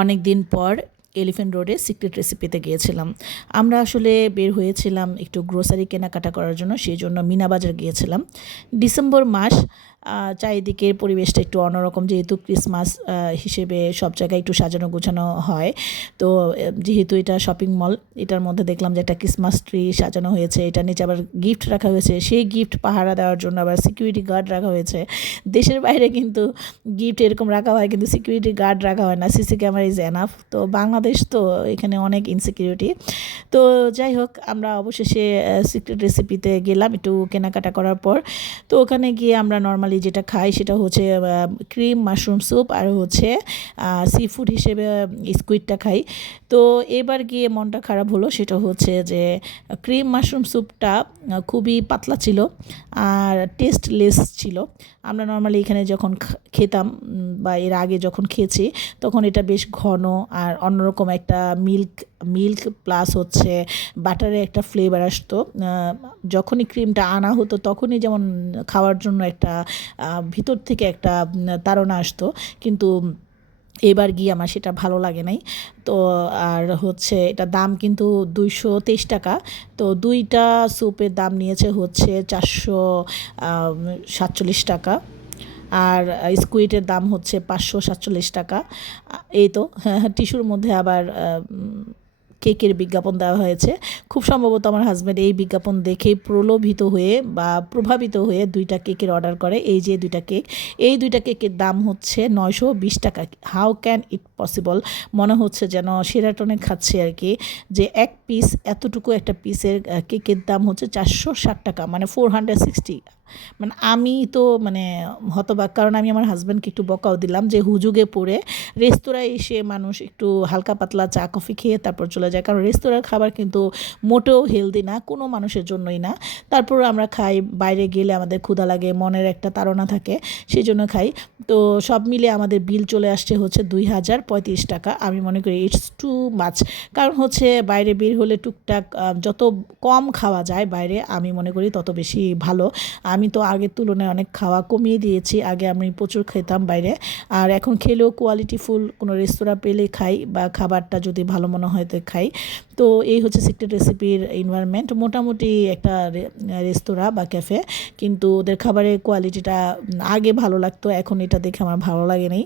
অনেক দিন পর এলিফ্যান্ট রোডে সিক্রেট রেসিপিতে গিয়েছিলাম। আমরা আসলে বের হয়েছিলাম একটু গ্রোসারি কেনাকাটা করার জন্য, সেই জন্য মিনা বাজার গিয়েছিলাম। ডিসেম্বর মাস, চারিদিকের পরিবেশটা একটু অন্যরকম, যেহেতু ক্রিসমাস হিসেবে সব জায়গায় একটু সাজানো গোছানো হয়। তো যেহেতু এটা শপিং মল, এটার মধ্যে দেখলাম যে একটা ক্রিসমাস ট্রি সাজানো হয়েছে, এটা নিচে আবার গিফট রাখা হয়েছে, সেই গিফট পাহারা দেওয়ার জন্য আবার সিকিউরিটি গার্ড রাখা হয়েছে। দেশের বাইরে কিন্তু গিফট এরকম রাখা হয়, কিন্তু সিকিউরিটি গার্ড রাখা হয় না, সিসি ক্যামেরা ইজ এনাফ। তো বাংলাদেশ তো এখানে অনেক ইনসিকিউরিটি। তো যাই হোক, আমরা অবশেষে সিক্রেট রেসিপিতে গেলাম একটু কেনাকাটা করার পর। তো ওখানে গিয়ে আমরা নর্মালি যেটা খাই সেটা হচ্ছে ক্রিম মাশরুম স্যুপ, আর হচ্ছে সি ফুড হিসেবে স্কুইডটা খাই। তো এবার গিয়ে মনটা খারাপ হলো, সেটা হচ্ছে যে ক্রিম মাশরুম স্যুপটা খুবই পাতলা ছিল আর টেস্টলেস ছিল। আমরা নর্মালি এখানে যখন খেতাম বা এর আগে যখন খেয়েছি, তখন এটা বেশ ঘন আর অন্যরকম একটা মিল্ক প্লাস হচ্ছে বাটারের একটা ফ্লেভার আসতো। যখনই ক্রিমটা আনা হতো তখনই যেমন খাওয়ার জন্য একটা ভিতর থেকে একটা তাড়না আসতো, কিন্তু এবার গিয়ে আমার সেটা ভালো লাগে নাই। তো আর হচ্ছে এটা দাম কিন্তু 223 টাকা। তো দুইটা স্যুপের দাম নিয়েছে হচ্ছে 447 টাকা, আর স্কুইডের দাম হচ্ছে 547 টাকা। এই তো টিস্যুর মধ্যে আবার কেকের বিজ্ঞাপন দেওয়া হয়েছে। খুব সম্ভবত আমার হাজব্যান্ড এই বিজ্ঞাপন দেখেই প্রলোভিত হয়ে বা প্রভাবিত হয়ে দুইটা কেকের অর্ডার করে। এই যে দুইটা কেক, এই দুইটা কেকের দাম হচ্ছে 920 টাকা। How can it possible? মনে হচ্ছে যেন সেরাটনে খাচ্ছে আর কি, যে এক পিস, এতটুকু একটা পিসের কেকের দাম হচ্ছে 460 টাকা, মানে 460। মানে আমি তো হতবাক, কারণ আমি আমার হাজব্যান্ডকে একটু বকাও দিলাম যে হুজুগে পড়ে রেস্তোরাঁয় এসে মানুষ একটু হালকা পাতলা চা কফি খেয়ে তারপর চলে যায়, কারণ রেস্তোরাঁর খাবার কিন্তু মোটেও হেলদি না, কোনো মানুষের জন্যই না। তারপর আমরা খাই, বাইরে গেলে আমাদের ক্ষুধা লাগে, মনের একটা তাড়না থাকে, সেই জন্য খাই। তো সব মিলে আমাদের বিল চলে আসছে হচ্ছে 2035 টাকা। আমি মনে করি ইটস টু মাচ, কারণ হচ্ছে বাইরে বের হলে টুকটাক যত কম খাওয়া যায় বাইরে, আমি মনে করি তত বেশি ভালো। আমি তো আগের তুলনায় অনেক খাওয়া কমিয়ে দিয়েছি, আগে আমি প্রচুর খেতাম বাইরে, আর এখন খেলেও কোয়ালিটিফুল কোনো রেস্তোরাঁ পেলে খাই, বা খাবারটা যদি ভালো মনে হয় তো খাই। তো এই হচ্ছে সিক্রেট রেসিপির এনভায়রনমেন্ট, মোটামুটি একটা রেস্তোরাঁ বা ক্যাফে, কিন্তু ওদের খাবারের কোয়ালিটিটা আগে ভালো লাগতো, এখন এটা দেখে আমার ভালো লাগে নেই।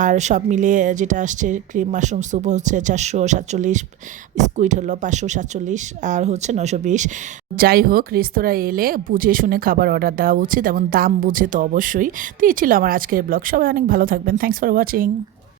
আর সব মিলে যেটা আসছে, ক্রিম মাশরুম স্যুপ হচ্ছে 447, স্কুইড হলো 547, আর হচ্ছে 920। যাই হোক, রেস্তোরাঁয় এলে বুঝে শুনে খাবার অর্ডার দেওয়া উচিত, এবং দাম বুঝে তো অবশ্যই। তো এই ছিল আমার আজকের ব্লগ। সবাই অনেক ভালো থাকবেন। Thanks for watching.